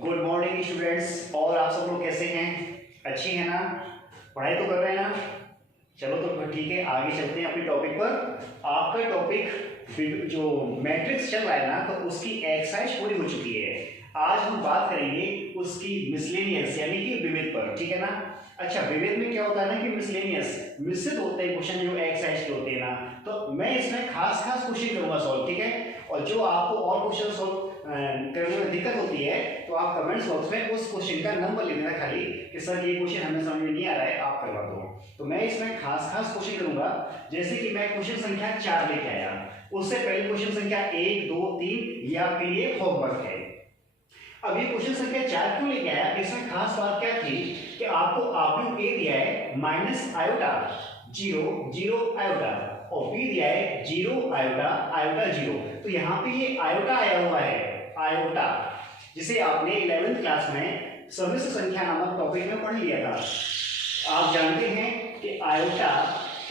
Good morning students. और आप सब लोग कैसे हैं? अच्छे हैं ना? पढ़ाई तो कर रहे हैं ना? चलो तो ठीक है, आगे चलते हैं अपने टॉपिक पर। आपका टॉपिक जो मैट्रिक्स चल रहा है ना, तो उसकी एक्सरसाइज पूरी हो चुकी है। आज हम बात करेंगे उसकी मिसलेनियस यानी कि विविध पर, ठीक है ना? अच्छा, विविध में क्या होता है ना कि मिसलेनियस मिश्रित होते हैं क्वेश्चन जो एक्सरसाइज के होते हैं ना, तो मैं इसमें खास खास क्वेश्चन करूंगा सॉल्व, ठीक है? और जो आपको और क्वेश्चन सॉल्व करने में दिक्कत होती है तो आप कमेंट्स बॉक्स में उस क्वेश्चन का नंबर लिख देना खाली कि सर ये क्वेश्चन हमें समझ में नहीं आ रहा है, आप करवा दो। तो मैं इसमें खास खास क्वेश्चन करूंगा। जैसे कि मैं क्वेश्चन संख्या 4 लेके आया, उससे पहले क्वेश्चन संख्या 1 2 3 ये आपके लिए होमवर्क है। अब ये क्वेश्चन संख्या 4 क्यों लेके आया? इसमें खास बात क्या थी कि आपको आव्यूह ए दिया है माइनस आयोटा 0 0 आयोटा और बी दिया है 0 आयोटा आयोटा 0। तो यहाँ पे ये आयोटा आया हुआ है, आयोटा, जिसे आपने 11th क्लास में सम्मिश्र संख्या नामक टॉपिक में पढ़ लिया था। आप जानते हैं कि iota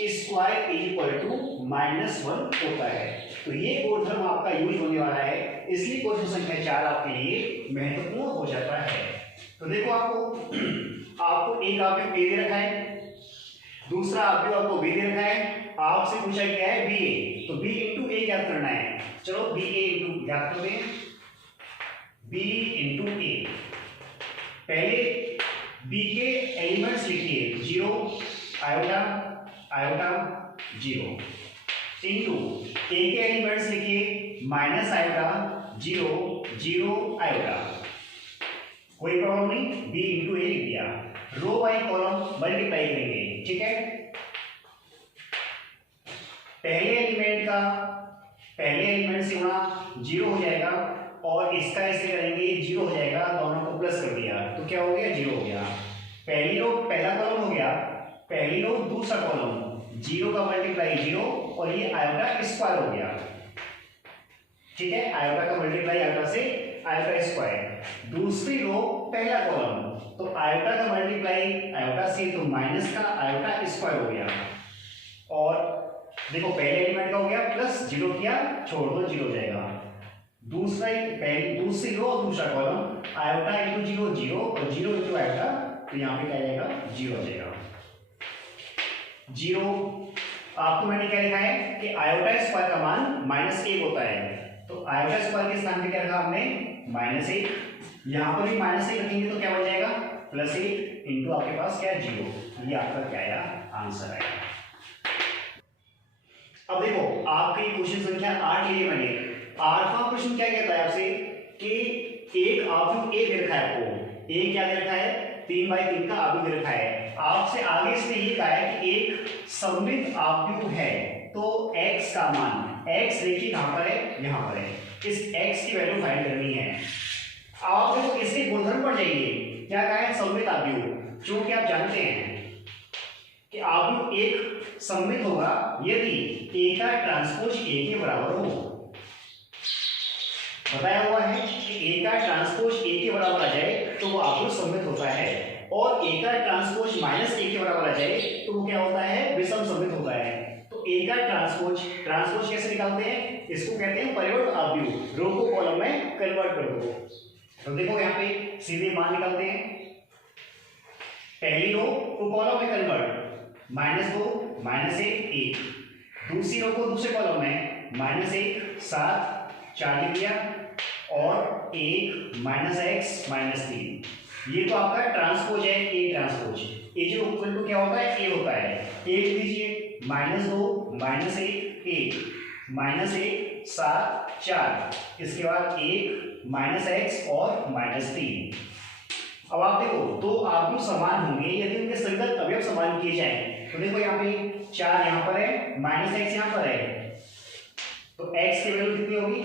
square is equal to -1 होता है। तो ये गुणधर्म आपका यूज होने वाला है, इसलिए क्वेश्चन संख्या 4 आपके लिए महत्वपूर्ण हो जाता है। तो देखो, आपको एक आव्यूह ए दे रखा है, दूसरा आव्यूह आपको बी दे रखा है। आपसे पूछा गया है बी ए, तो बी इंटू ए ज्ञात करना है। चलो बी ए इंटू ज्ञात कर दें, बी इंटू ए। पहले बी के एलिमेंट्स लिखिए 0 आयोटा आयोटा 0 इंटू ए के एलिमेंट्स लिखिए माइनस आयोटा 0 0 आयोटा। कोई प्रॉब्लम नहीं, बी इंटू ए लिख दिया। रो बाई कॉलम मल्टीप्लाई करेंगे, ठीक है? पहले एलिमेंट से गुणा 0 हो जाएगा और इसका ऐसे करेंगे 0 हो जाएगा, दोनों को प्लस कर दिया तो क्या हो गया? 0 हो गया। पहली रो पहला कॉलम हो गया, पहली रो दूसरा कॉलम, 0 का मल्टीप्लाई 0 और ये आयोटा स्क्वायर हो गया, ठीक है? आयोटा का मल्टीप्लाई आयोटा से आयोटा स्क्वायर। दूसरी रो पहला कॉलम, तो आयोटा का मल्टीप्लाई आयोटा से तो माइनस का आयोटा स्क्वायर हो गया। और देखो पहले एलिमेंट का हो गया प्लस 0 किया, छोड़ दो 0 हो जाएगा। दूसरी रो और दूसरा कॉलम आयोटा इंटू 0 0 और 0 इंटू आयोटा, तो यहाँ पे क्या आ जाएगा? 0 आ जाएगा। 0 आपको मैंने क्या लिखा है कि आयोटा स्क्वायर का मान -1 होता है, तो आयोटा स्क्वायर के स्थान पे क्या रखा हमने? -1। यहाँ पर भी -1 रखेंगे तो क्या बन जाएगा? +1 इंटू आपके पास क्या है? 0। ये आपका क्या आया? आंसर आएगा। अब देखो, आपके क्वेश्चन संख्या 8 लिए मैंने 8वां प्रश्न क्या कहता है आपसे कि एक आव्यूह ए दे रखा है आपको। ए क्या दे रखा है? 3/3 का आव्यूह दे रखा है। आपसे आगे इसने ये कहा है कि एक सममित आव्यूह है, तो x का मान, x देखिए कहां पर है? यहां पर है। इस x की वैल्यू फाइंड करनी है। आप देखो इसके गुणधर्म पर जाइए, क्या कहा है? सममित आव्यूह। क्योंकि आप जानते हैं कि आव्यूह एक सममित होगा यदि ए का ट्रांसपोज ए के बराबर हो। बताया हुआ है कि ए का ट्रांसपोज ए के बराबर आ जाए तो वो आव्यूह सममित होता है, और ए का ट्रांसपोज -a के बराबर आ जाए तो वो क्या होता है? विषम सममित होता है। तो ए का ट्रांसपोज कैसे निकालते हैं? इसको कहते हैं परिवर्त आव्यूह। रो को कॉलम में कन्वर्ट कर दो। तो देखो यहाँ पे सीधे मान निकालते हैं। पहली रो को कॉलम में कन्वर्ट, -2 -1 1। दूसरी रो को दूसरे कॉलम में -1 7 4 लिख दिया और 1 -x -3। ये तो आपका ट्रांसपोज है, ए ट्रांसपोज। ए जो इक्वल टू क्या होता है? ए होता है। ए लिख दीजिए, -2 -1 1 -1 7 4, इसके बाद 1 -x और -3। अब आप देखो दो आव्यूह समान होंगे यदि उनके संगत अवयव समान किए जाएं। तो देखो यहाँ पे 4 यहाँ पर है, -x यहाँ पर है, तो x की वैल्यू कितनी होगी?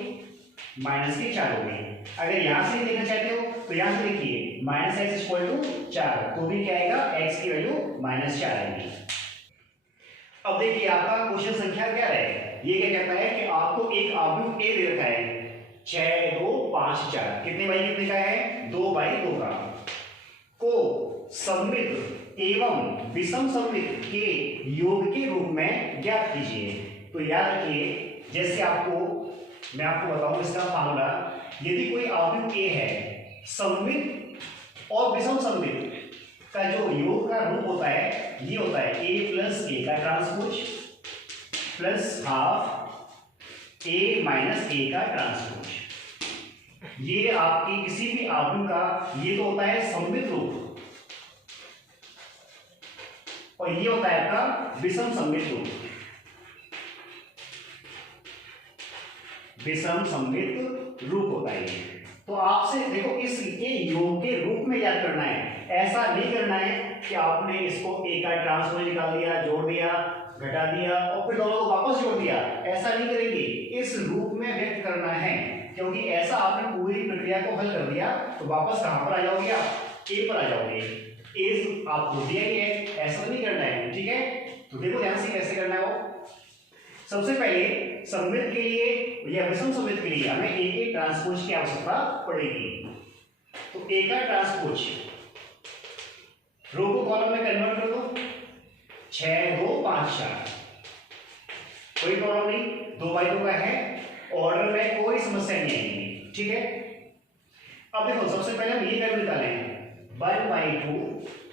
-4 होगी। अगर यहाँ से देखना चाहते हो तो यहाँ से देखिए -x = 4, तो भी क्या आएगा? x की वैल्यू -4 आएगी। अब देखिए आपका क्वेश्चन संख्या क्या है? ये क्या कहता है कि आपको एक आव्यूह ए दे रखा है 6 2 5 4, कितने बाई कितने का है? 2/2 का, को सममित एवं विषम सममित के योग के रूप में ज्ञात कीजिए। तो याद रखिए, जैसे मैं आपको बताऊं इसका फार्मूला। यदि कोई आव्यूह ए है सममित और विषम सममित का जो योग का रूप होता है ये होता है a प्लस ए का transpose plus half a minus A का ट्रांसपोज। ये आपकी किसी भी आव्यूह का ये तो होता है सममित रूप और ये होता है आपका विषम सममित रूप। विषम सममित रूप होता है ये। तो आपसे देखो इसके योग के रूप में याद करना है, ऐसा नहीं करना है कि आपने इसको ए का ट्रांसपोज निकाल दिया, जोड़ दिया, घटा दिया और फिर दोनों को वापस जोड़ दिया, ऐसा नहीं करेंगे। इस रूप में व्यक्त करना है, क्योंकि ऐसा आपने पूरी प्रक्रिया को हल कर दिया तो वापस कहां पर आ जाओगे आप, ए पर आ जाओगे। ए आपको दिया ही है, ऐसा नहीं करना है, ठीक है। तो देखो ध्यान से कैसे करना है वो। सबसे पहले सममित के लिए या विषम सममित के लिए हमें ए के ट्रांसपोज की आवश्यकता पड़ेगी। तो ए का ट्रांसपोज रो को कॉलम में कन्वर्ट कर दो, 6 2 5 4, कोई प्रॉब्लम नहीं, 2 बाई 2 का है, ऑर्डर में कोई समस्या नहीं आएगी, ठीक है। अब देखो सबसे पहले हम ये वैल्यू निकालेंगे 1/2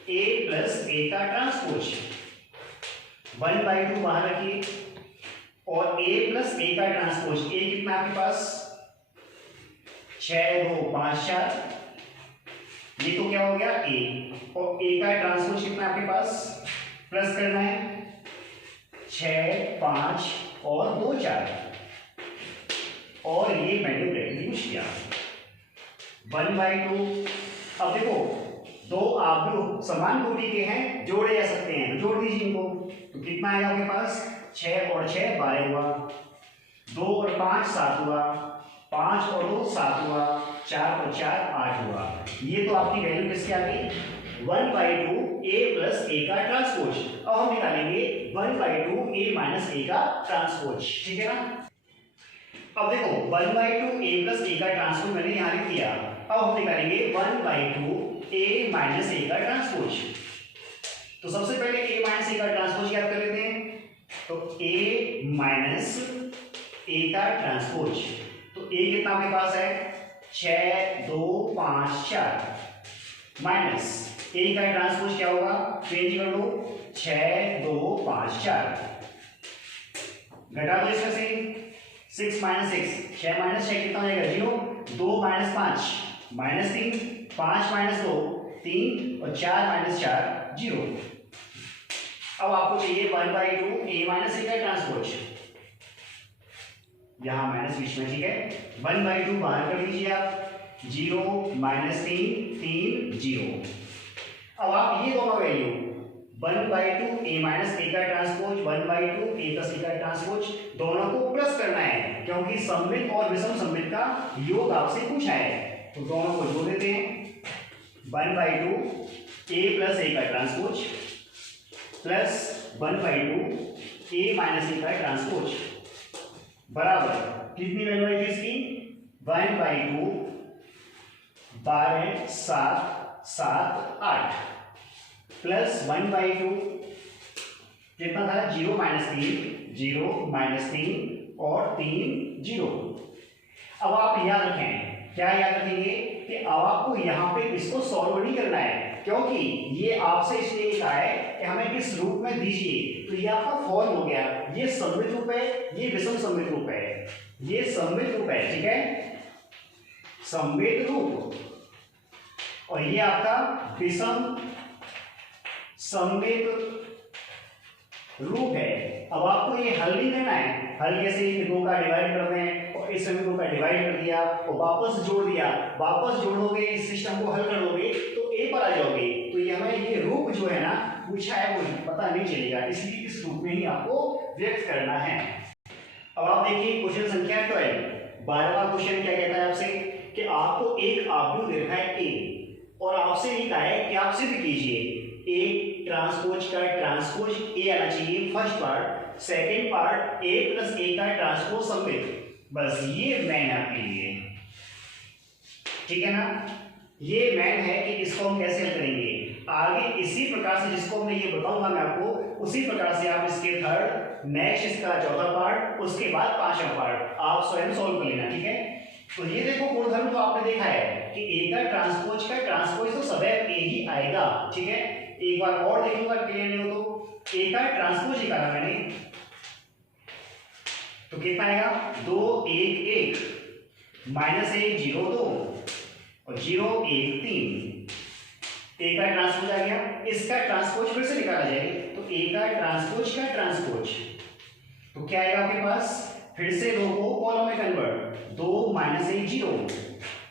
a प्लस ए का ट्रांसपोज। 1/2 बाहर रखिए और a प्लस ए का ट्रांसपोज, a कितना आपके पास 6 2 5 4, ये तो क्या हो गया a, और a का ट्रांसपोज कितना आपके पास प्लस करना है 6 5 और 2 4 और ये वैल्यू यूज किया 1/2। अब देखो दो आव्यूह समान कोटि के हैं, जोड़े जा सकते हैं, जोड़ दीजिए इनको। तो कितना आएगा आपके पास 6 और 6 12 हुआ, 2 और 5 7 हुआ, 5 और 2 7 हुआ, 4 और 4 8 हुआ। ये तो आपकी वैल्यू किसकी आ गई 1/2 a प्लस ए का ट्रांसपोज। अब हम निकालेंगे 1/2 a माइनस ए का ट्रांसपोज, ठीक है ना। अब देखो 1/2 a प्लस ए का ट्रांसपोज मैंने यहां लिख दिया। अब हम निकालेंगे 1/2 a माइनस ए का ट्रांसपोज। तो सबसे पहले a माइनस ए का ट्रांसपोज याद कर लेते हैं। तो a माइनस ए का ट्रांसपोज, तो a कितना आपके पास है 6 2 5 4 माइनस a का ट्रांसपोज क्या होगा, चेंज कर दो 6 2 5 4, घटा दो इसमें से 6 माइनस 6, 6 माइनस 6 कितना हो जाएगा 0, 2 माइनस 5 माइनस 3, 5 माइनस 2 3 और 4 माइनस 4 0। अब आपको चाहिए 1/2 a माइनस ए का ट्रांसपोज, यहां माइनस बीच में, ठीक है। 1/2 बाहर कर दीजिए आप, 0 माइनस 3 3 0। अब आप ये दोनों वैल्यू 1/2 a माइनस ए का ट्रांसपोज 1/2 a प्लस ए का ट्रांसपोज दोनों को प्लस करना है, क्योंकि सममित और विषम सममित का योग आपसे पूछा है। तो दोनों को जोड़ देते हैं 1/2 a प्लस ए का transpose plus 1/2 a minus A का ट्रांसपोज बराबर कितनी वैल्यू है इसकी 1/2 12 7 7 8 प्लस 1/2 कितना था 0 माइनस 3 0 माइनस 3 और 3 0। अब आप याद रखें, क्या याद रखेंगे कि अब आपको यहां पे इसको सॉल्व नहीं करना है, क्योंकि ये आपसे इसलिए कहा है कि हमें किस रूप में दीजिए। तो ये आपका फॉर्म हो गया, ये सममित रूप है, ये विषम सममित रूप है, ये सममित रूप है, ठीक है, सममित रूप, और ये आपका विषम सममित रूप है। अब आपको ये हल नहीं करना है, हल कैसे 2 का डिवाइड कर दें और इस समय 2 का डिवाइड कर दिया और वापस जोड़ दिया, वापस जोड़ोगे इस सिस्टम को हल कर लोगे तो ए पर आ जाओगे। तो ये हमें ये रूप जो है ना पूछा है वो पता नहीं चलेगा, इसलिए इस रूप में ही आपको व्यक्त करना है। अब आप देखिए क्वेश्चन संख्या 12, 12वां क्वेश्चन क्या कहता है आपसे कि आपको एक आव्यूह दे रखा है ए और आपसे ये कहा है कि आप सिद्ध कीजिए ए ट्रांसपोज का ट्रांसपोज ए आना चाहिए first part, second part A plus A का ट्रांसपोज सममित। बस ये मैन आपके लिए, ठीक है ना। ये मैन है कि इसको हम कैसे हल करेंगे आगे इसी प्रकार से, जिसको मैं ये बताऊंगा मैं आपको उसी प्रकार से आप इसके थर्ड, नेक्स्ट इसका चौथा पार्ट, उसके बाद 5वां पार्ट आप स्वयं सॉल्व कर लेना, ठीक है। तो ये देखो गुणधर्म तो आपने देखा है, कि ए का ट्रांसपोज तो सदैव ए ही आएगा, ठीक है। एक बार और देख लो अगर क्लियर नहीं हो तो, ए का ट्रांसपोज निकाला मैंने तो कितना आएगा 2 1 1 -1 0 2 और 0 1 3। ए का ट्रांसपोज आ गया, इसका ट्रांसपोज फिर से निकाला जाए तो ए का ट्रांसपोज तो क्या आएगा आपके पास, फिर से 2 को कॉलम में कन्वर्ट, 2 -1 0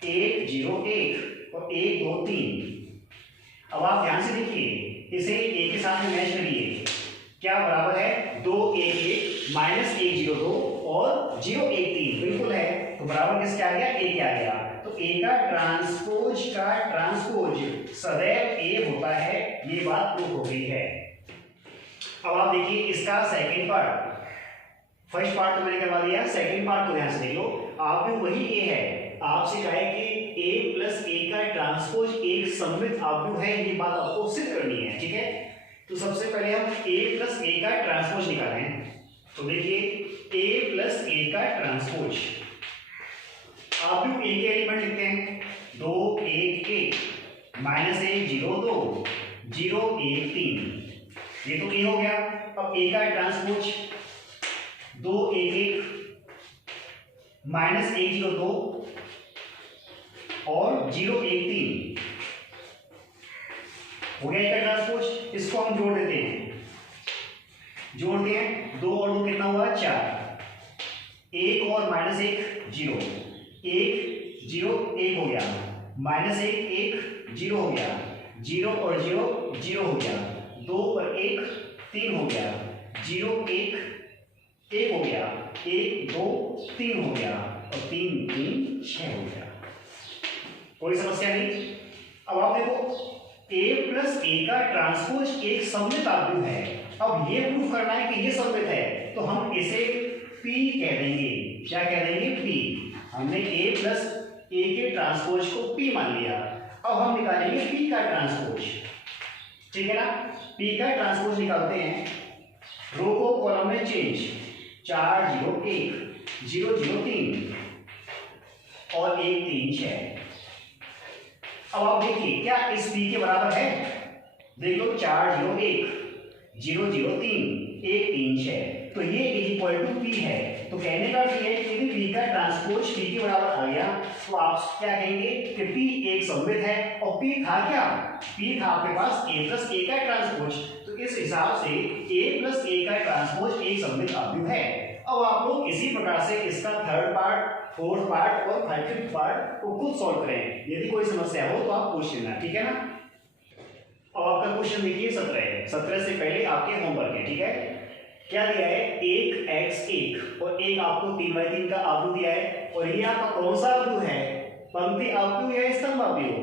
1 0 1 और 1 2 3। अब आप ध्यान से देखिए, इसे ए के साथ में मैच करिए, क्या बराबर है 2 1 1 -1 0 2 और 0 1 3, बिल्कुल है। तो बराबर किसके आ गया, ए के आ गया। तो ए का ट्रांसपोज सदैव ए होता है, ये बात प्रूव हो गई है। अब आप देखिए इसका सेकंड पार्ट, फर्स्ट पार्ट तो मैंने करवा दिया, सेकंड पार्ट को ध्यान से देख लो। आप भी वही ए है, आपसे कहा है कि ए प्लस ए का ट्रांसपोज एक सममित आव्यूह है, ये बात आपको सिद्ध करनी है, ठीक है। तो सबसे पहले हम ए प्लस ए का ट्रांसपोज निकालें। तो देखिए ए प्लस ए का ट्रांसपोज, आप भी ए के एलिमेंट लिखते हैं, 2 1 1 -1 0 2 0 1 3, ये तो ए हो गया। अब ए का ट्रांसपोज 2 1 1 -1 0 2 और 0 1 3 हो गया ए का ट्रांसपोज। इसको हम जोड़ देते हैं, जोड़ते हैं 2 और 2 कितना हुआ 4, 1 और -1 0, 1 0 1 हो गया, -1 1 0 हो गया, 0 और 0 0 हो गया, 2 और 1 3 हो गया, 0 1 1 हो गया, 1 2 3 हो गया और 3 3 6 हो गया। कोई समस्या नहीं। अब आप देखो a प्लस ए का ट्रांसपोज एक सममित आव्यूह है। अब ये प्रूफ करना है कि ये सममित है, तो हम इसे P कह देंगे। क्या कह देंगे, P। हमने a प्लस ए के ट्रांसपोज को P मान लिया। अब हम निकालेंगे P का ट्रांसपोज, ठीक है ना। P का ट्रांसपोज निकालते हैं, रो को कॉलम में चेंज, 4 0 1 0 0 3 और 1 3 6। अब आप देखिए क्या इस P के बराबर है, देख लो 4 0 1 0 0 3 1 3 6, तो ये इज इक्वल टू P है। तो कहने का अर्थ ये है कि P का ट्रांसपोज P के बराबर आ गया, तो आप क्या कहेंगे कि P एक सममित है। और P था क्या, P था आपके पास a प्लस ए का ट्रांसपोज, तो इस हिसाब से a प्लस ए का ट्रांसपोज एक सममित आव्यूह है। अब आप लोग इसी प्रकार से इसका थर्ड पार्ट, फोर्थ पार्ट और फिफ्थ पार्ट को खुद सॉल्व करें। यदि कोई समस्या हो तो आप पूछ लेना, ठीक है ना। अब आपका क्वेश्चन देखिए 17 से पहले आपके होमवर्क है, ठीक है। क्या दिया है, 1 x 1 और एक आपको 3x3 का आव्यूह दिया है, और ये आपका कौन सा आव्यूह है, पंक्ति आव्यूह या स्तंभ आव्यूह।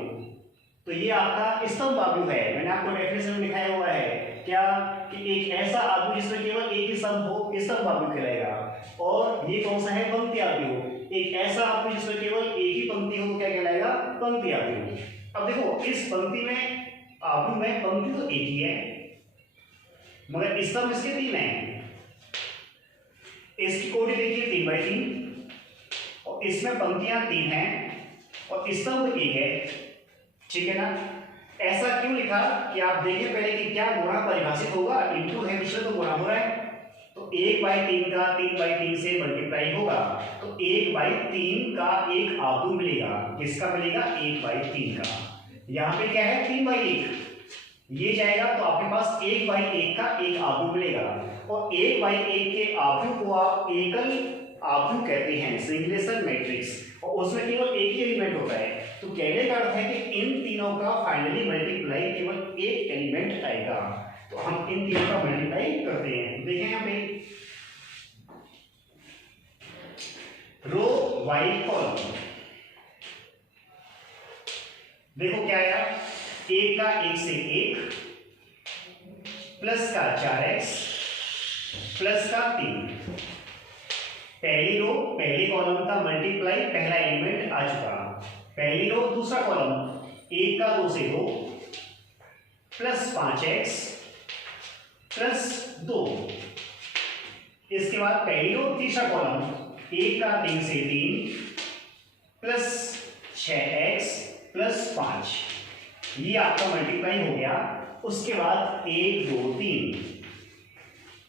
तो ये आपका स्तंभ आव्यूह है। मैंने आपको डेफिनेशन में लिखाया हुआ है क्या, कि एक ऐसा आव्यूह जिसमें केवल एक ही स्तंभ हो, स्तंभ आव्यूह कहलाएगा। और ये कौन सा है, पंक्ति आव्यूह। एक ऐसा आव्यूह जिसमें केवल एक ही पंक्ति हो, क्या कहलाएगा, पंक्ति आव्यूह। अब देखो इस पंक्ति में आव्यूह में पंक्ति तो एक ही है, मगर स्तंभ इसके 3 हैं। इसकी कोटि देखिए 3x3 और इसमें पंक्तियां 3 हैं और स्तंभ 1 है, ठीक है ना। ऐसा क्यों लिखा कि आप देखिए पहले कि क्या गुणा परिभाषित होगा, इंटू है पिछले तो गुणा हो रहा है, तो 1/3 का 3/3 से मल्टीप्लाई होगा, तो 1/3 का एक आव्यूह मिलेगा। किसका मिलेगा, 1/3 का। यहाँ पे क्या है, 3/1 ये जाएगा, तो आपके पास 1/1 का एक आव्यूह मिलेगा। और 1/1 के आव्यूह को आप एकल आव्यूह कहते हैं, सिंगुलेशन मैट्रिक्स, और उसमें केवल एक ही एलिमेंट होता है। तो कहने का अर्थ है कि इन तीनों का फाइनली मल्टीप्लाई केवल एक एलिमेंट आएगा। तो हम इन तीनों का मल्टीप्लाई करते हैं। देखें यहाँ पे रो वाई कॉलम, देखो क्या आया, 1 का 1 से 1 प्लस का 4x प्लस का 3। पहली रो पहले कॉलम का मल्टीप्लाई, पहला एलिमेंट आ चुका। पहली रो दूसरा कॉलम 1 का 2 से 2 प्लस 5x प्लस 2। इसके बाद पहली रो तीसरा कॉलम 1 का 3 से 3 प्लस 6x प्लस 5, ये आपका मल्टीप्लाई हो गया। उसके बाद 1 2 3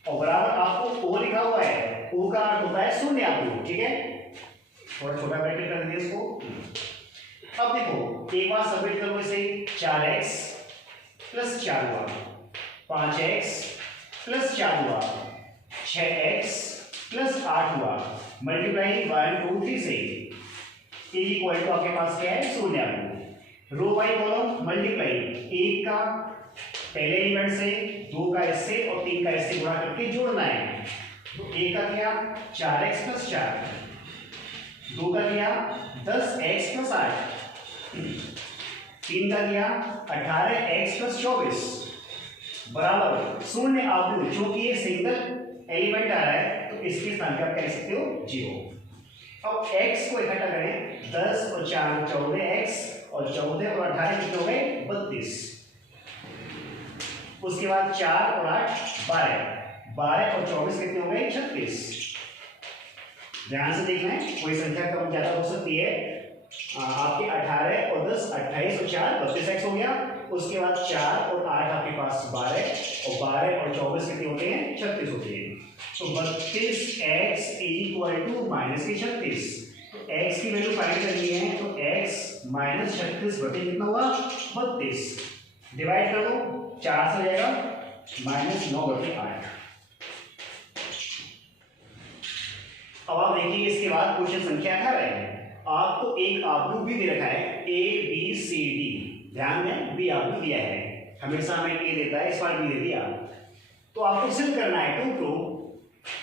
और बराबर आपको ओ लिखा हुआ है, ओ का अर्थ होता है शून्य आपको, ठीक है। थोड़ा छोटा ब्रैकेट कर दिया इसको। अब देखो एक बार सबमिट करो इसे, 4x प्लस 4 हुआ, 5x प्लस 4 हुआ, 6x प्लस 8 हुआ, मल्टीप्लाई 1 2 3 से इक्वल टू आपके पास क्या है, शून्य। रो बाई कॉलम मल्टीप्लाई, 1 का पहले एलिमेंट से, 2 का इससे और 3 का इससे गुणा करके जोड़ना है। तो 1 का क्या 4x प्लस 4, 2 का क्या 10x प्लस 8, 3 का क्या 18x प्लस 24 बराबर शून्य। आप चूंकि ये सिंगल एलिमेंट आ रहा है तो इसके स्थान पे आप कह सकते हो 0। अब x को इकट्ठा करें, 10 और 4 14x और 14 और 18 कितने हो गए 32। उसके बाद 4 और 8 12, 12 और 24 कितने हो गए 36। ध्यान से देखना है, कोई संख्या कम ज्यादा हो सकती है। आपके 18 और 10 28 और 4 32x हो गया। उसके बाद 4 और 8 आपके पास 12 और 12 और 24 कितने होते हैं 36 होते हैं। तो 32x इक्वल टू माइनस की 36। तो x की वैल्यू फाइंड करनी है, तो x माइनस 36 बटे कितना हुआ 32, डिवाइड कर दो 4 से जाएगा माइनस 9 बटे 8। अब आप देखिए इसके बाद क्वेश्चन संख्या 18 है। आपको एक आव्यूह भी दे रखा है a b c d, ध्यान दें b आव्यूह दिया है, हमेशा हमें a देता है, इस बार b दे दिया। तो आपको सिद्ध करना है to prove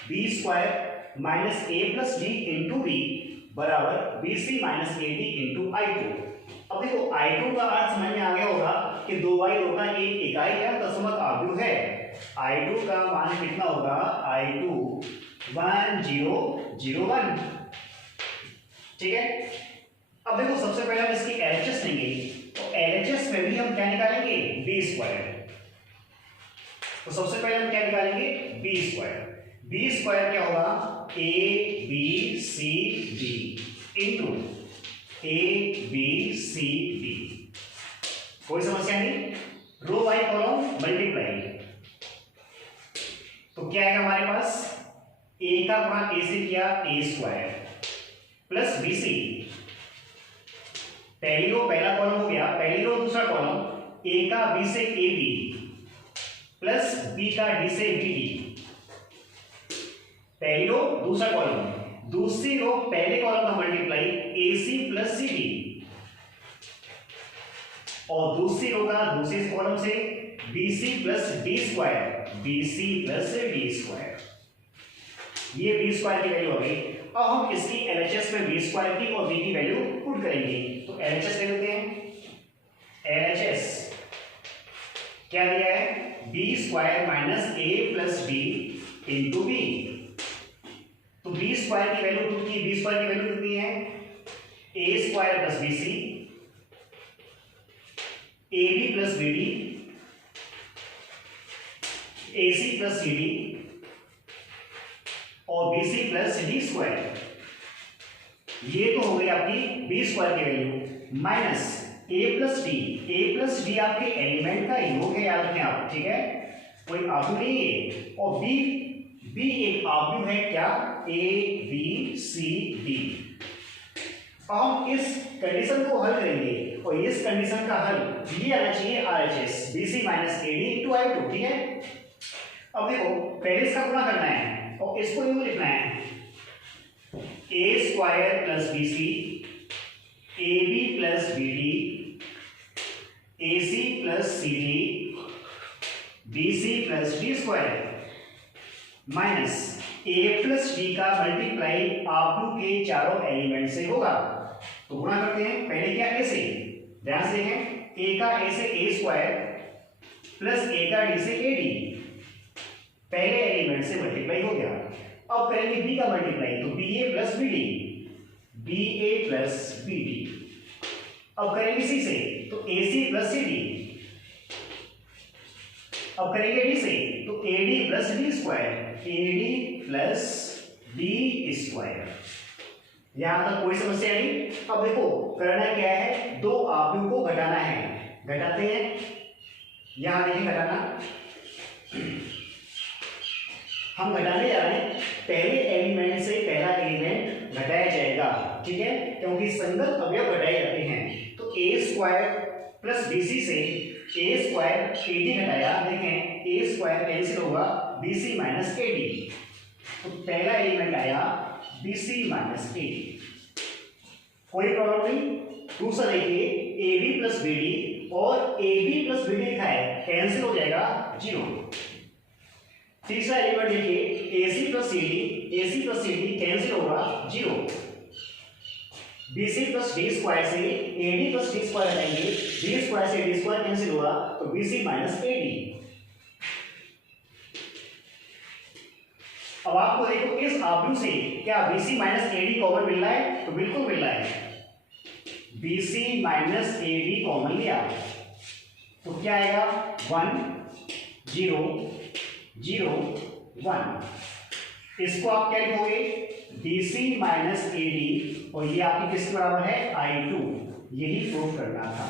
b square minus a plus d into b बराबर bc minus ad into i2। अब देखो i2 का अर्थ समझ में आ गया होगा कि 2/2 का एक इकाई है, दशमलव आव्यूह है। i2 का मान कितना होगा, i2 1001, ठीक है। अब देखो सबसे पहले हम इसकी LHS लेंगे, तो LHS में भी हम क्या निकालेंगे b स्क्वायर। तो सबसे पहले हम क्या निकालेंगे b स्क्वायर। b स्क्वायर क्या होगा a b c d into a b c d, कोई समस्या नहीं। रो बाई कॉलम मल्टीप्लाई, तो क्या है हमारे पास a का गुणा a से किया a स्क्वायर प्लस bc, पहली रो पहला कॉलम हो गया, पहली रो दूसरा कॉलम, a का b से ab प्लस b का d से bd, पहली रो दूसरा कॉलम, दूसरी रो पहले कॉलम का मल्टीप्लाई ac प्लस cd, और दूसरी रो का दूसरे कॉलम से bc plus d square, bc plus d square, ये b स्क्वायर की वैल्यू हो गई। अब हम इसकी LHS में b स्क्वायर की और b की वैल्यू पुट करेंगे, तो LHS ले लेते हैं। LHS क्या दिया है b square minus a plus b into b, तो b स्क्वायर की वैल्यू पुट की, b स्क्वायर की वैल्यू कितनी है a square plus bc, ab plus bd, ac plus cd और bc प्लस d स्क्वायर। ये तो हो गई आपकी b स्क्वायर की value minus a plus d आपके एलिमेंट का योग है, याद रखें आप, ठीक है, कोई आव्यूह नहीं है। और b एक आव्यूह है क्या a b c d। अब हम इस कंडीशन को हल करेंगे और इस कंडीशन का हल ये आना चाहिए RHS bc minus ad into i2, ठीक है। अब देखो पहले इसका गुणा करना है और इसको यूं लिखना है a square plus bc ab plus bd ac plus cd bc plus d square minus a plus d का मल्टीप्लाई आव्यूह के चारों एलिमेंट से होगा। तो गुणा करते हैं, पहले क्या a से, ध्यान से देखें, a का a से a स्क्वायर प्लस a का d से ad, पहले एलिमेंट से मल्टीप्लाई हो गया। अब करेंगे b का मल्टीप्लाई, तो ba plus bd, ba plus bd। अब करेंगे c से, तो ac प्लस cd। अब करेंगे d से, तो ad plus d square, ad plus d square. यहां तक कोई समस्या नहीं। अब देखो करना क्या है, दो आव्यूह को घटाना है, घटाते हैं। यहां देखिए घटाना, हम घटाने जा रहे हैं, पहले एलिमेंट से पहला एलिमेंट घटाया जाएगा, ठीक है, क्योंकि संगत अवयव घटाए जाते हैं। तो ए स्क्वायर प्लस बीसी से ए स्क्वायर एडी घटाया, देखें ए स्क्वायर कैंसिल होगा, बीसी माइनस एडी, तो पहला एलिमेंट आया बीसी माइनस एडी, कोई प्रॉब्लम नहीं। दूसरा देखिए A B plus B D, और A B plus B D लिखा है, कैंसिल हो जाएगा 0। तीसरा एलिमेंट देखिए AC plus CD, AC plus CD cancel होगा 0। BC प्लस D स्क्वायर से AD प्लस D स्क्वायर हटाएंगे, D स्क्वायर से D स्क्वायर कैंसिल होगा, तो BC माइनस AD। अब आपको देखो इस आव्यूह से क्या BC माइनस AD कॉमन मिल रहा है, तो बिल्कुल मिल रहा है, BC माइनस AD कॉमन लिया, तो क्या आएगा 1 0 0 1। इसको आप क्या लिखोगे, BC माइनस AD, और ये आपकी किसके बराबर है, I2, यही प्रूफ करना था।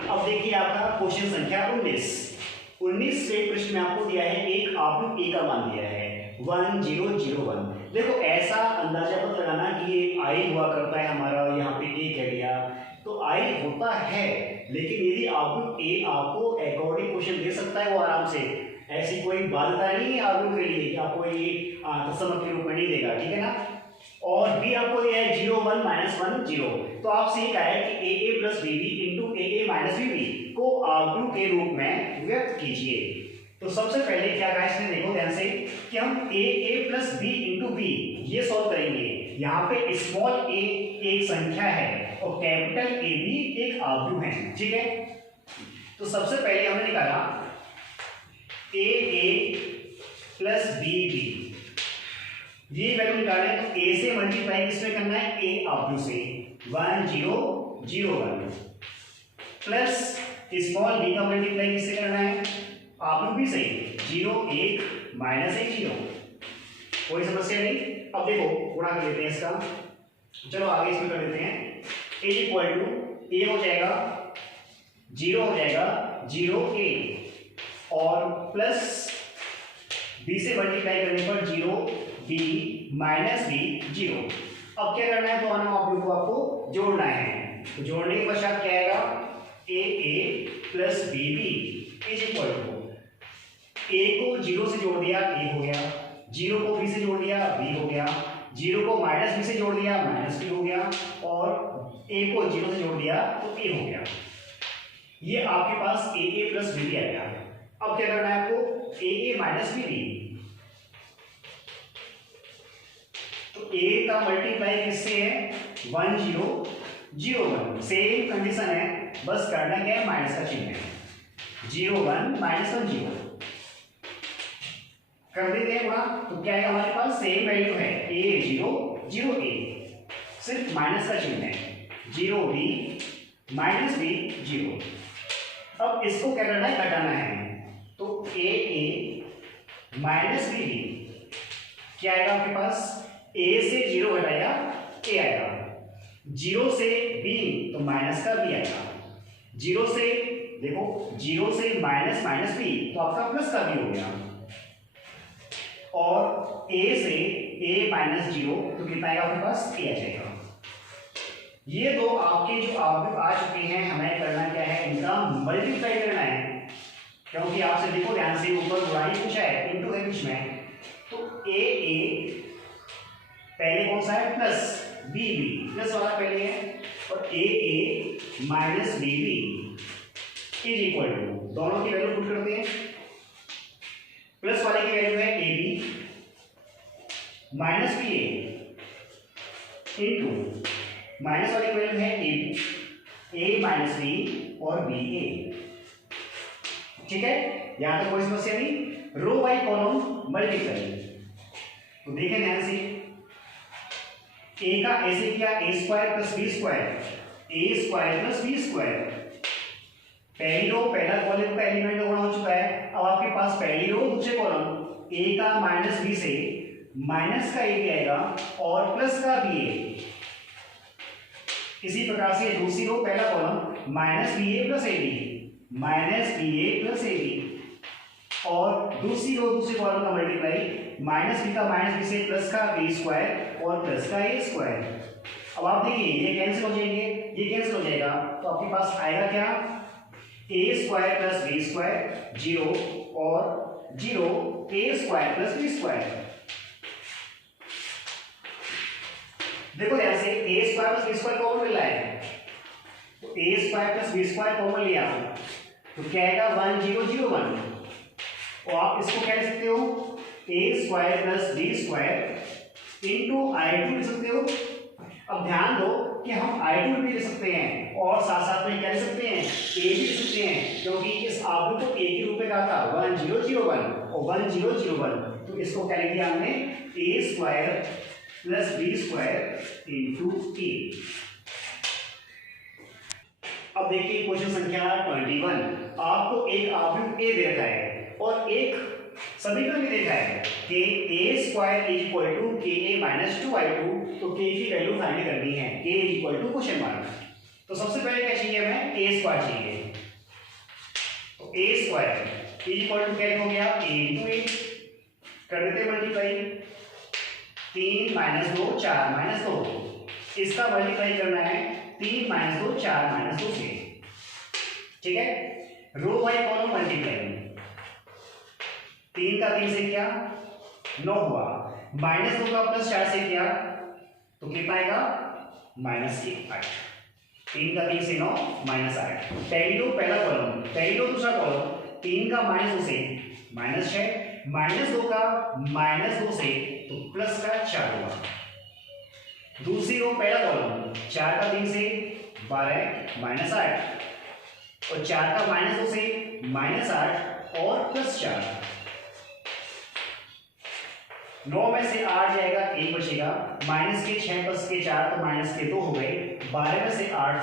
अब देखिए आपका क्वेश्चन संख्या 19 से प्रश्न में आपको दिया है एक आव्यूह A का मान दिया है 1 0 0 1। देखो ऐसा अंदाजा मत लगाना कि ये I हुआ करता है हमारा, यहाँ पे A कह दिया, तो I होता है, लेकिन यदि आव्यूह A आपको अकॉर्डिंग क्वेश्चन दे सकता है वो आराम से, ऐसी कोई बाध्यता नहीं है आव्यूह के लिए कि आपको ये तत्समक के रूप में नहीं देगा, ठीक है ना। और B आपको दिया है 0 1 माइनस 1 0, तो आपसे ये कहा है कि AA plus BB into AA minus BB को आव्यूह के रूप में व्यक्त कीजिए। तो सबसे पहले क्या कहा इसने, देखो ध्यान से कि हम AA plus B into B ये सॉल्व करेंगे। यहाँ पे स्मॉल a एक संख्या है और कैपिटल AB एक आव्यूह है, ठीक है। तो सबसे पहले हमने निकाला AA प्लस BB, ये वैल्यू निकालें तो A से मल्टीप्लाई किसमें करना है, A आव्यूह से 1 0 0 1 प्लस स्मॉल b का मल्टीप्लाई किससे करना है, आव्यूह भी सही 0 1 माइनस 1 0, कोई समस्या नहीं। अब देखो गुणा कर लेते हैं इसका, चलो आगे इसमें कर लेते हैं। A इक्वल टू A हो जाएगा 0 हो जाएगा 0 A, और प्लस b से मल्टीप्लाई करने पर 0 b माइनस b 0। अब क्या करना है, तो दोनों आव्यूह को आपको जोड़ना है, तो जोड़ने के पश्चात क्या आएगा, AA plus BB is equal to A को 0 से जोड़ दिया A हो गया, 0 को B से जोड़ दिया B हो गया, 0 को माइनस B से जोड़ दिया माइनस B हो गया, और A को 0 से जोड़ दिया तो A हो गया। ये आपके पास AA प्लस BB आएगा। अब क्या करना है आपको, AA माइनस BB, तो A का मल्टीप्लाई किससे है 1 0 0 1, सेम कंडीशन है, बस करना क्या है, माइनस का चिन्ह है, 0 1 माइनस 1 0 कर देते हैं गुणा, तो क्या है हमारे पास सेम वैल्यू है A 0 0 A, सिर्फ माइनस का चिन्ह है 0 B माइनस B 0। अब इसको क्या करना है, घटाना है, तो AA माइनस BB क्या आएगा आपके पास, A से 0 घटाएगा A आएगा, 0 से B तो माइनस का B आएगा, 0 से देखो 0 से माइनस माइनस B तो आपका प्लस का B हो गया, और A से A माइनस 0 तो कितना आएगा आपके पास, A आ जाएगा। ये दो आपके जो आव्यूह आ चुके हैं, हमें करना क्या है, इनका मल्टीप्लाई करना है, क्योंकि आपसे देखो ध्यान से ऊपर गुणाई पूछा है, इनटू है बीच में, तो AA पहले कौन सा है, प्लस BB, प्लस वाला पहले है, और AA minus BB is equal to, दोनों की वैल्यू पुट करते हैं, प्लस वाले की वैल्यू है AB minus BA into minus वाले की वैल्यू है A माइनस B और BA, ठीक है। यहां तक कोई समस्या नहीं। रो बाई कॉलम मल्टीप्लाई, तो देखें ध्यान से, A का ऐसे किया A square plus B square, A square plus B square, पहली रो पहला कॉलम का एलिमेंट गुणा हो चुका है। अब आपके पास पहली रो दूसरे कॉलम A का माइनस B से माइनस का ए भी आएगा और प्लस का भी ए। इसी प्रकार से दूसरी रो पहला column minus B A plus A B, minus B A plus A B, और दूसरी रो दूसरे कॉलम का मल्टीप्लाई माइनस बी का माइनस बी से प्लस का बी स्क्वायर और प्लस का ए स्क्वायर। अब आप देखिए ये कैंसिल हो जाएंगे, ये कैंसिल हो जाएगा, तो आपके पास आएगा क्या, A square plus B square 0 और 0 A square plus B square. देखो ध्यान से A square plus B square common मिल रहा है, तो A square plus B square common लिया तो क्या आएगा 1 0 0 1, और आप इसको क्या लिख सकते हो A square plus B square into I two लिख सकते हो। अब ध्यान दो कि हम i2 भी लिख सकते हैं और साथ साथ में क्या लिख सकते हैं a भी लिख सकते हैं, क्योंकि इस आव्यूह को a के रूप में कहा था 1 0 0 1 और 1 0 0 1, तो इसको क्या लिख दिया हमने a square plus B square into a। अब देखिए क्वेश्चन संख्या 21, आपको एक आव्यूह a दे रखा है और एक समीकरण भी देखा है कि a square is equal to K A minus 2i2, तो k की वैल्यू फाइंड करनी है, k is equal to question mark. तो सबसे पहले क्या चाहिए हमें a स्क्वायर चाहिए, तो a square is equal to क्या हो गया a इंटू ए, कर देते मल्टीप्लाई 3 माइनस 2 4 माइनस 2, इसका मल्टीप्लाई करना है 3 माइनस 2 4 माइनस 2 से, ठीक है। रो बाई कॉलम मल्टीप्लाई, 3 का 3 से क्या 9 हुआ, माइनस 2 का प्लस 4 से क्या तो कितना आएगा माइनस 8, 3 का 3 से 9 माइनस 8। पहली रो पहला कॉलम, पहली रो दूसरा कॉलम, 3 का माइनस 2 से माइनस 6, माइनस 2 का माइनस 2 से तो प्लस का 4 हुआ। दूसरी रो पहला कॉलम, 4 का 3 से 12 माइनस 8 और 4 का माइनस 2 से माइनस 8 और प्लस 4, 9 में से 8 जाएगा 1 बचेगा, माइनस के 6 प्लस के 4 तो माइनस के 2 हो गए, 12 में से 8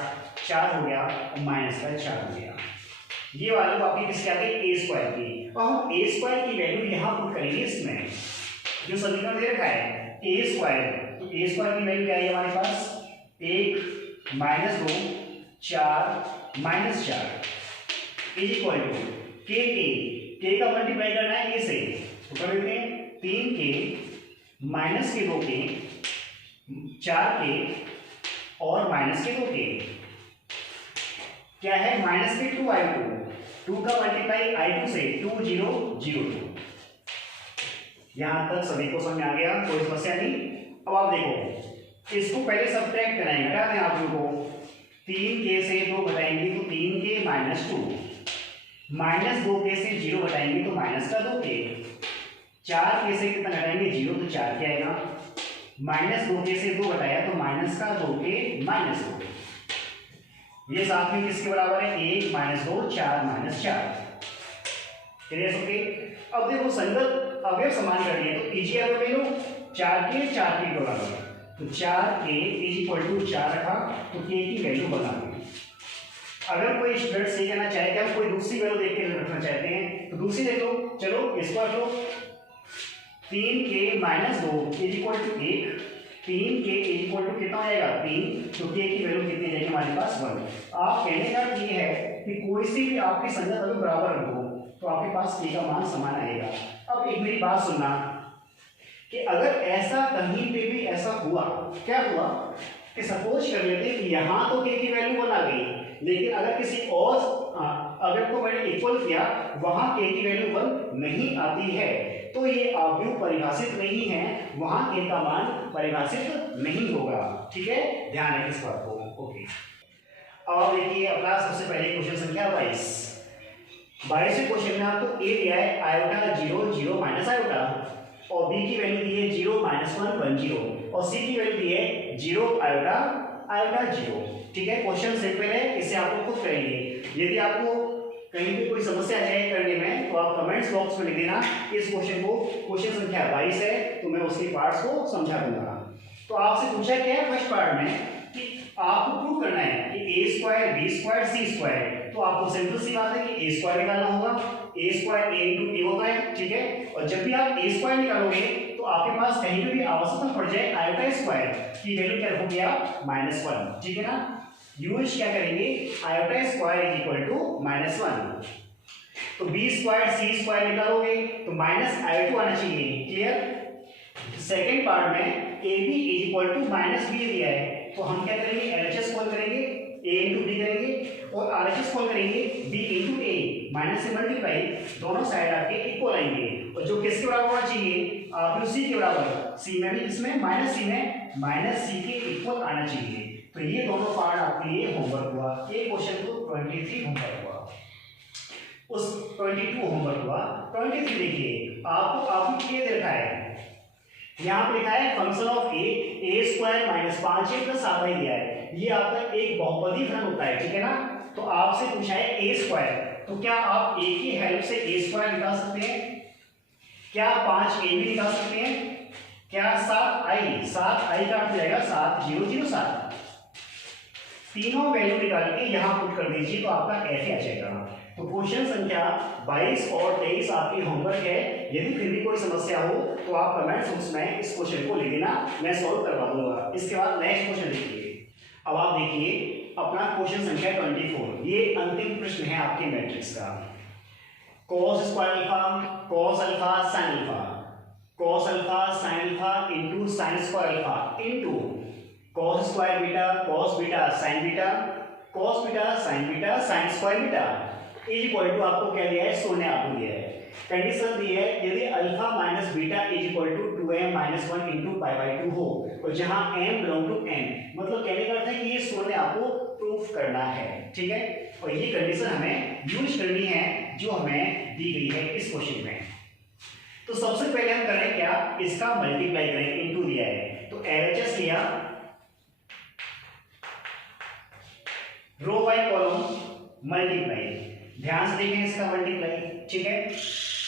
4 हो गया और माइनस का 4 हो गया। ये वैल्यू आपकी किसकी आ गई a स्क्वायर की, और हम a स्क्वायर की वैल्यू यहाँ पुट करेंगे इसमें जो समीकरण दे रखा है a स्क्वायर, तो a स्क्वायर की वैल्यू क्या है हमारे पास 1 minus 2 4 minus 4 is equal to K का मल्टीप्लाई करना है a से, तो कर देते हैं 3 के माइनस के 2 के 4 के और माइनस के 2 के, क्या है माइनस के 2i2, 2 का मल्टीप्लाई i2 से 2 0 0 2। यहां तक सभी को समझ आ गया, कोई समस्या नहीं। अब आप देखो इसको पहले सब्ट्रैक्ट कराएंगे, हटा दें आप लोगों को, 3 के से 2 घटाएंगे तो 3 के माइनस 2, माइनस 2 के से 0 घटाएंगे तो माइनस का 2 के, 4 के से कितना घटाएंगे 0 तो 4 के आएगा, माइनस 2 के से 2 घटाया तो माइनस का 2 के माइनस 2, ये साथ में किसके बराबर है 1 माइनस 2 4 माइनस 4। क्लियर हो गई। अब देखो संगत अवयव समान कर दिए तो इजी अवयव ले लो, 4 के बराबर, तो 4 के इज इक्वल टू 4 रखा तो के की वैल्यू बना दी। अगर कोई स्टूडेंट से कहना चाहे कि हम कोई दूसरी वैल्यू देख के रखना चाहते हैं तो दूसरी देख लो, चलो इसको रख लो, 3 के माइनस 2 इज इक्वल टू 1, 3 के इज इक्वल टू कितना हो जाएगा 3, तो के की वैल्यू कितनी जाएगी हमारे पास 1। आप कहने का ये है कि कोई सी भी आपकी संगत वैल्यू बराबर रखो तो आपके पास के का मान समान आएगा। अब एक मेरी बात सुनना कि अगर ऐसा कहीं पे भी ऐसा हुआ, क्या हुआ कि सपोज कर लेते कि यहाँ तो के की वैल्यू 1 आ गई, लेकिन अगर किसी और अगर को मैंने इक्वल किया वहां के की वैल्यू 1 नहीं आती है तो ये अवयव परिभाषित नहीं है, वहां के का मान परिभाषित नहीं होगा। ठीक है, ध्यान रखें इस बात को। ओके, अब देखिए अपना सबसे पहले क्वेश्चन संख्या 22 क्वेश्चन में आपको ए दिया है आयोटा 0 0 माइनस आयोटा, और बी की वैल्यू दी है 0 माइनस 1 1 0, और सी की वैल्यू दी है 0 आयोटा आयोटा 0। ठीक है, क्वेश्चन सिंपल है, इसे आपको खुद करेंगे। यदि आपको कहीं भी कोई समस्या आ जाए करने में तो आप कमेंट्स बॉक्स में लिख देना इस क्वेश्चन को, क्वेश्चन संख्या 22 है तो मैं उसके पार्ट्स को समझा दूंगा। तो आपसे पूछा क्या है फर्स्ट पार्ट में कि आपको प्रूव करना है कि a square b square c square, तो आपको सिंपल सी बात है कि a स्क्वायर निकालना होगा, a square a into a होता है। ठीक है, और जब भी आप a स्क्वायर निकालोगे तो आपके पास कहीं पे भी आवश्यकता पड़ जाए आयोटा स्क्वायर की वैल्यू क्या रखोगे आप -1, ठीक है ना। यूज क्या करेंगे, iota square is equal to -1, तो बी स्क्वायर सी स्क्वायर निकालोगे तो माइनस आयोटू आना चाहिए, क्लियर। सेकेंड पार्ट में A B is equal to minus B दिया है, तो हम क्या करेंगे, एलएचएस कॉल करेंगे, ए इंटू बी करेंगे और आरएचएस कॉल करेंगे, बी इंटू ए, माइनस से मल्टीप्लाई, दोनों साइड आपके इक्वल आएंगे और जो किसके बराबर होना चाहिए, आप सी के बराबर, सी में भी इसमें माइनस सी में माइनस सी के इक्वल आना चाहिए। तो ये दोनों पार्ट आपके लिए होमवर्क हुआ। ये क्वेश्चन तो 23 होमवर्क हुआ, उस 22 होमवर्क हुआ। 23 देखिए, आपको क्लियर दे रखा है, यहाँ पे लिखा है function of A square minus 5a plus आधा ही दिया है। ये आपका एक बहुपदी फलन होता है, ठीक है ना। तो आपसे पूछा है ए स्क्वायर, तो क्या आप ए की हेल्प से ए स्क्वायर निकाल सकते हैं, क्या 5a भी निकाल सकते हैं, क्या 7i का अर्थ जाएगा 7007, तीनों वैल्यू निकाल के यहां पुट कर दीजिए तो आपका ऐसे आ जाएगा। तो क्वेश्चन संख्या 22 और 23 आपकी होमवर्क है। यदि फिर भी कोई समस्या हो तो आप कमेंट बॉक्स में इस क्वेश्चन को लिख देना, मैं सॉल्व करवा दूंगा। इसके बाद नेक्स्ट क्वेश्चन देखिए। अब आप देखिए अपना क्वेश्चन संख्या 24, ये अंतिम प्रश्न है आपके मैट्रिक्स का। cos square alpha cos alpha sin alpha, cos alpha sin alpha into sin square alpha into cos square beta cos beta sin beta cos beta sin beta sin square beta is equal to, आपको क्या दिया है, शून्य आपको दिया है। Condition दी है यदि alpha minus beta is equal to 2m minus 1 into pi by 2 हो, और जहां m बिलोंग टू n, मतलब कहने का अर्थ है कि ये शून्य आपको प्रूफ करना है, ठीक है। और ये कंडीशन हमें यूज करनी है जो हमें दी गई है इस क्वेश्चन में। तो सबसे पहले हम करें क्या, इसका मल्टीप्लाई करें, इनटू दिया है तो एलएचएस लिया, रो बाय कॉलम मल्टीप्लाई, ध्यान से देखें इसका मल्टीप्लाई, ठीक है,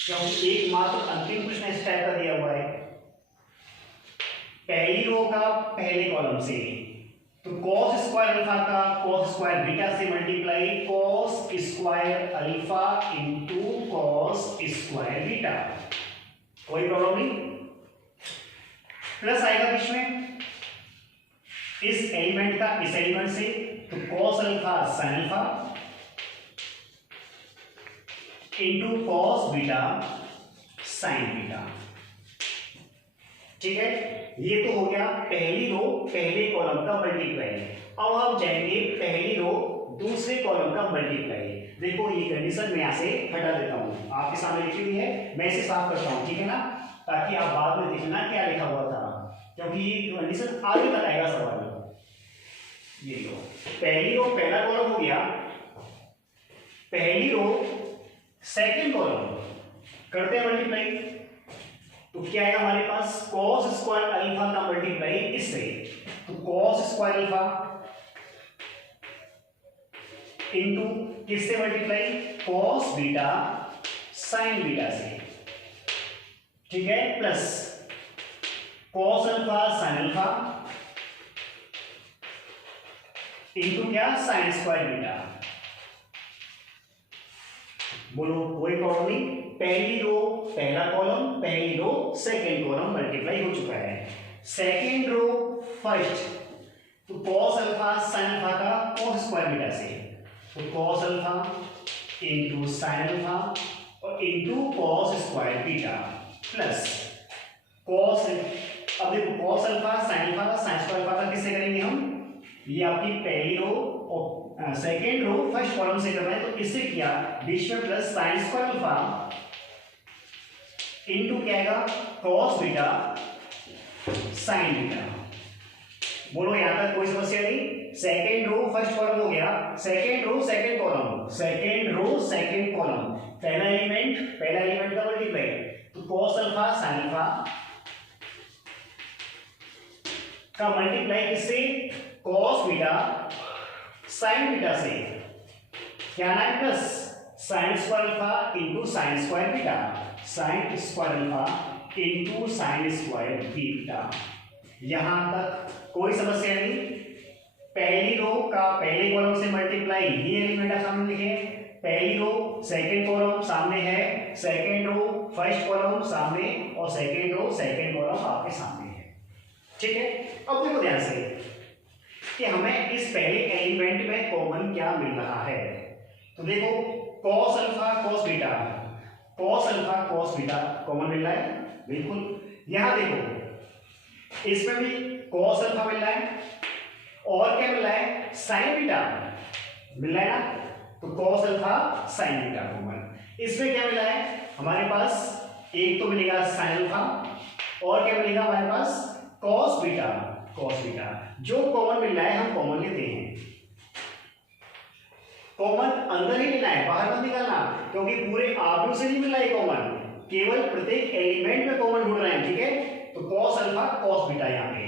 क्योंकि एकमात्र अंतिम प्रश्न इस टाइप का दिया हुआ है। पहली रो का पहले कॉलम से, तो cos स्क्वायर अल्फा का cos स्क्वायर बीटा से multiply, cos square alpha into cos square beta, कोई प्रॉब्लम नहीं। प्लस आएगा बीच में इस एलिमेंट का इस एलिमेंट से, तो cos alpha sin alpha into cos beta sin beta, ठीक है। ये तो हो गया पहली रो पहले कॉलम का मल्टीप्लाई। अब हम जाएंगे पहली रो दूसरे कॉलम का मल्टीप्लाई। देखो ये कंडीशन मैं यहां से हटा देता हूं, आपके सामने लिखी हुई है, मैं इसे साफ करता हूं, ठीक है ना, ताकि आप बाद में देखना क्या लिखा हुआ था, क्योंकि ये कंडीशन आगे तक आएगा सवाल। ये लो पहली रो पहला कॉलम हो गया, पहली रो सेकंड कॉलम करते हैं मल्टीप्लाई, तो क्या आएगा हमारे पास, cos स्क्वायर अल्फा का मल्टीप्लाई इससे, तो cos स्क्वायर अल्फा इंटू किससे multiply, cos beta sin beta से, ठीक है, plus cos alpha sin alpha into क्या, sin स्क्वायर बीटा। बोलो कोई प्रॉब्लम नहीं। पहली रो पहला कॉलम, पहली रो सेकंड कॉलम मल्टीप्लाई हो चुका है। सेकंड रो फर्स्ट, तो cos अल्फा sin अल्फा का cos स्क्वायर बीटा से, तो cos alpha into sin alpha और into cos square beta plus cos, अब देखो cos अल्फा sin अल्फा का sin स्क्वायर अल्फा का किससे करेंगे हम, ये आपकी पहली रो और सेकेंड रो फर्स्ट कॉलम से कर रहे हैं, तो इससे किया बीच में plus sin square alpha into क्या आएगा, cos बीटा sin बीटा। बोलो यहां तक कोई समस्या नहीं। सेकेंड रो फर्स्ट कॉलम हो गया, second row second column, second row second column, पहला एलिमेंट का मल्टीप्लाई, तो cos अल्फा sin अल्फा का मल्टीप्लाई किससे, cos बीटा sin बीटा से, क्या ना है, plus sin square alpha into sin square beta, sin square alpha into sin square beta. यहां तक कोई समस्या नहीं। पहली रो का पहले कॉलम से मल्टीप्लाई, ये एलिमेंट आप सामने लिखे, पहली रो सेकंड कॉलम सामने है, सेकंड रो फर्स्ट कॉलम सामने और सेकंड रो सेकंड कॉलम आपके सामने है। ठीक है, अब देखो ध्यान से कि हमें इस पहले एलिमेंट में कॉमन क्या मिल रहा है। तो देखो cos alpha cos beta, cos alpha cos beta common मिल रहा है, बिल्कुल। यहां देखो इसमें भी cos अल्फा मिल रहा है और क्या मिल रहा है, sin बीटा मिल रहा है ना, तो cos alpha sin beta common. इसमें क्या मिला है हमारे पास, एक तो मिलेगा sin अल्फा और क्या मिलेगा हमारे पास cos बीटा, cos बीटा। जो कॉमन मिल रहा है हम कॉमन लेते हैं, कॉमन अंदर ही लेना है, बाहर मत निकालना, क्योंकि पूरे आव्यूह से नहीं मिल रहा है कॉमन, केवल प्रत्येक एलिमेंट में कॉमन ढूंढ रहे हैं। ठीक है, तो cos अल्फा cos बीटा, यहां पे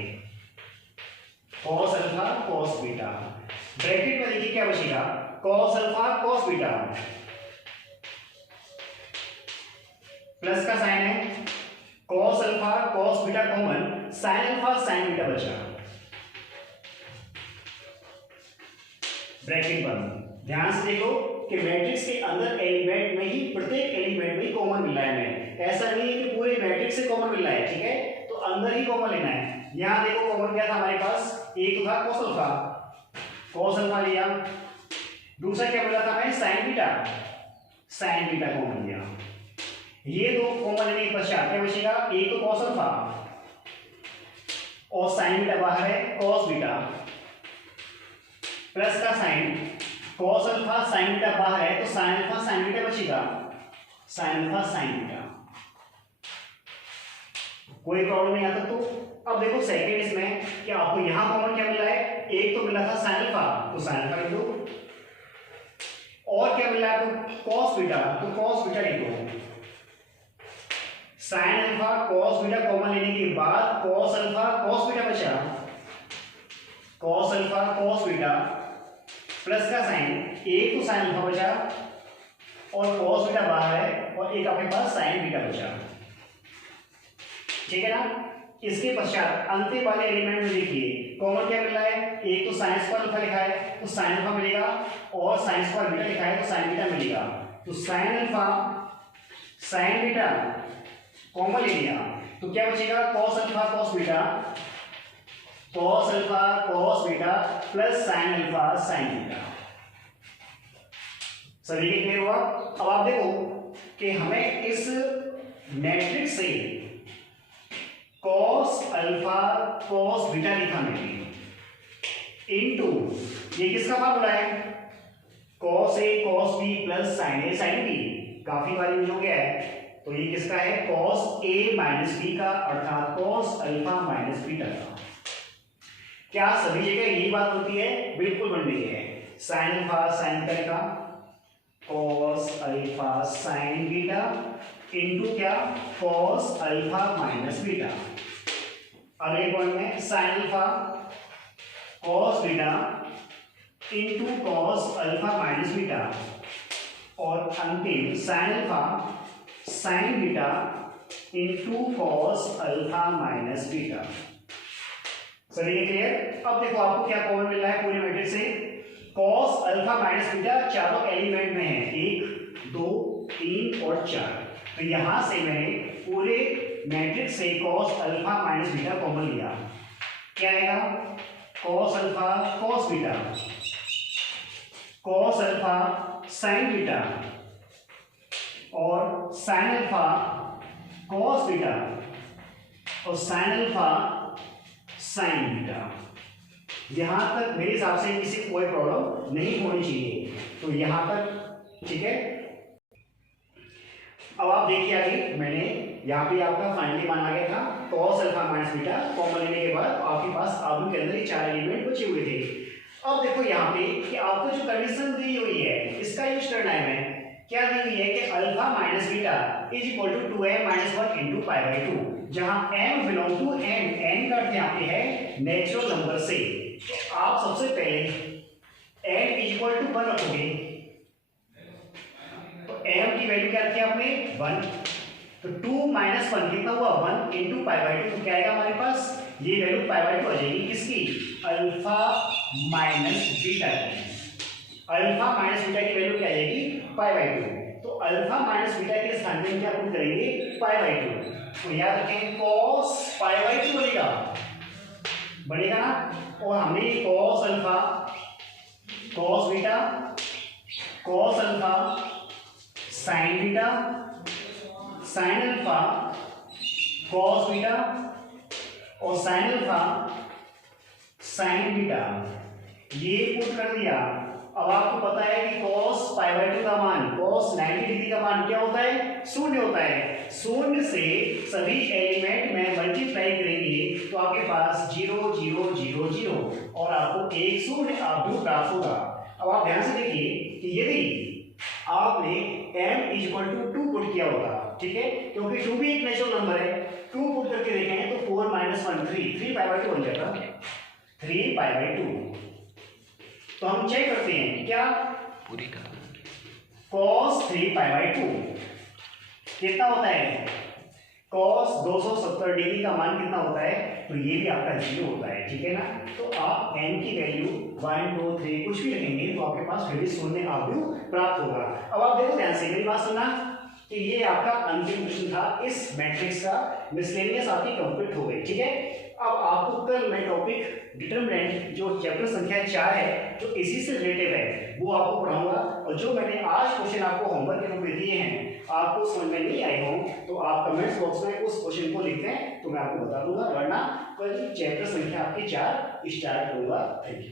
cos alpha cos beta, bracket में देखिए क्या बचेगा, cos alpha cos beta plus का साइन है, cos alpha cos beta common, sin alpha sin beta बचा, ब्रैकेट बंद। ध्यान से देखो कि मैट्रिक्स के अंदर एलिमेंट में ही, प्रत्येक एलिमेंट में ही कॉमन मिल रहा है हमें, ऐसा नहीं है कि पूरे मैट्रिक्स से कॉमन मिल रहा है। ठीक है, तो अंदर ही कॉमन लेना है। यहां देखो कॉमन क्या था हमारे पास, एक था cos अल्फा, cos अल्फा लिया, दूसरा क्या मिला था हमें sin beta, sin beta common लिया। ये दो कॉमन लेने के पश्चात क्या बचेगा, एक तो cos अल्फा और sin बीटा बाहर है, cos बीटा प्लस का sine, cos alpha sin beta बाहर है तो sin अल्फा sin बीटा बचेगा, sin अल्फा sin बीटा। कोई प्रॉब्लम नहीं आता। तो अब देखो सेकंड इसमें कि आपको यहां कॉमन क्या मिला है, एक तो मिला था sin अल्फा, तो sin अल्फा लिख दो, और क्या मिला है आपको cos बीटा, तो cos बीटा लिख दो। sin alpha cos beta common लेने के बाद cos अल्फा cos बीटा बचा, cos alpha cos beta plus का साइन, एक तो sin अल्फा बचा और cos बीटा बाहर है और एक आपके पास sin बीटा बचा। ठीक है ना, इसके पश्चात अंतिम वाले एलिमेंट में देखिए कॉमन क्या मिल रहा है, एक तो sin स्क्वायर अल्फा लिखा है तो sin अल्फा मिलेगा और sin स्क्वायर बीटा लिखा है तो sin बीटा मिलेगा। तो sin alpha sin beta common ले लिया तो क्या बचेगा, cos alpha cos beta, cos alpha cos beta plus sin alpha sin beta. सभी के क्लियर हुआ। अब आप देखो कि हमें इस मैट्रिक्स से cos अल्फा cos बीटा निकालना है इनटू, ये किसका फॉर्मूला है, cos a cos b plus sin a sin b, काफी बार यूज हो गया है। तो ये किसका है, cos a माइनस b का, अर्थात cos अल्फा माइनस बीटा का। क्या सभी जगह यही बात होती है, बिल्कुल बन रही है। sin अल्फा sin बीटा का, cos alpha sin beta into क्या, cos अल्फा माइनस बीटा। अगले पॉइंट में sin alpha cos beta into cos alpha minus beta, और अंतिम sin alpha sin beta into cos alpha minus beta. सभी clear. अब देखो आपको क्या कॉमन मिल रहा है पूरे मैट्रिक्स से, cos अल्फा माइनस बीटा चारों एलिमेंट में है, 1 2 3 और 4। तो यहां से मैंने पूरे मैट्रिक्स से cos alpha minus beta common लिया, क्या आएगा, cos alpha cos beta, cos alpha sin beta और sin अल्फा cos बीटा और sin अल्फा sin बीटा। यहां तक मेरे हिसाब से किसी कोई प्रॉब्लम नहीं होनी चाहिए, तो यहां तक ठीक है। अब आप देखिए आगे, मैंने यहाँ पे आपका फाइनली मान आ गया था cos alpha minus beta common लेने के बाद आपके पास आव्यूह के अंदर ये 4 एलिमेंट बचे हुए थे। अब देखो यहाँ पे कि आपको जो कंडीशन दी हुई है इसका यूज करना है। क्या दी हुई है कि alpha minus beta is equal to 2m minus 1 into pi by 2, जहां m belong to n, n का अर्थ यहाँ पे है नेचुरल नंबर से। तो आप सबसे पहले n इज इक्वल टू 1 रखोगे, तो m की वैल्यू क्या रखी आपने 1, तो 2 माइनस 1 कितना हुआ 1 इंटू पाई बाई 2, तो क्या आएगा हमारे पास, ये वैल्यू पाई बाई 2 आ जाएगी किसकी, अल्फा माइनस बीटा की। अल्फा माइनस बीटा की वैल्यू क्या आएगी पाई बाई 2। तो अल्फा माइनस बीटा के स्थान में क्या पुट करेंगे पाई बाई 2। तो याद रखें cos पाई बाई 2 बनेगा ना। और हमें cos alpha cos beta cos alpha sin beta sin alpha cos beta और sin अल्फा sin बीटा ये पुट कर दिया। अब आपको पता है कि cos पाई बाई 2 का मान cos 90 डिग्री का मान क्या होता है शून्य होता है। शून्य से सभी एलिमेंट में मल्टीप्लाई करेंगे तो आपके पास 0 0 0 0 और आपको एक शून्य आव्यूह प्राप्त होगा। अब आप ध्यान से देखिए कि यदि आपने m इक्वल टू 2 पुट किया होगा, ठीक है, क्योंकि 2 भी एक नेचुरल नंबर है, 2 पुट करके देखें तो 4 माइनस 1 3 पाई बाई 2 बन जाता, 3 पाई बाई 2। तो हम चेक करते हैं क्या पूरी का cos 3 पाई बाई 2 कितना होता है, cos 270 डिग्री का मान कितना होता है, तो ये भी आपका 0 होता है, ठीक है ना। तो आप n की वैल्यू 1 2 3 कुछ भी रखेंगे तो आपके पास फिर भी शून्य आव्यूह प्राप्त होगा। अब आप देखो ध्यान से मेरी बात सुनना कि ये आपका अंतिम प्रश्न था इस मैट्रिक्स का, मिसलेनियस आपकी कंप्लीट हो गई, ठीक है। अब आपको कल मैं टॉपिक डिटरमिनेंट जो चैप्टर संख्या 4 है जो इसी से रिलेटेड है वो आपको पढ़ाऊंगा। और जो मैंने आज क्वेश्चन आपको होमवर्क के रूप में दिए हैं आपको समझ में नहीं आए हो तो आप कमेंट्स बॉक्स में उस क्वेश्चन को लिख दें तो मैं आपको बता दूंगा, वरना कल चैप्टर संख्या आपकी 4 स्टार्ट होगा। Thank you.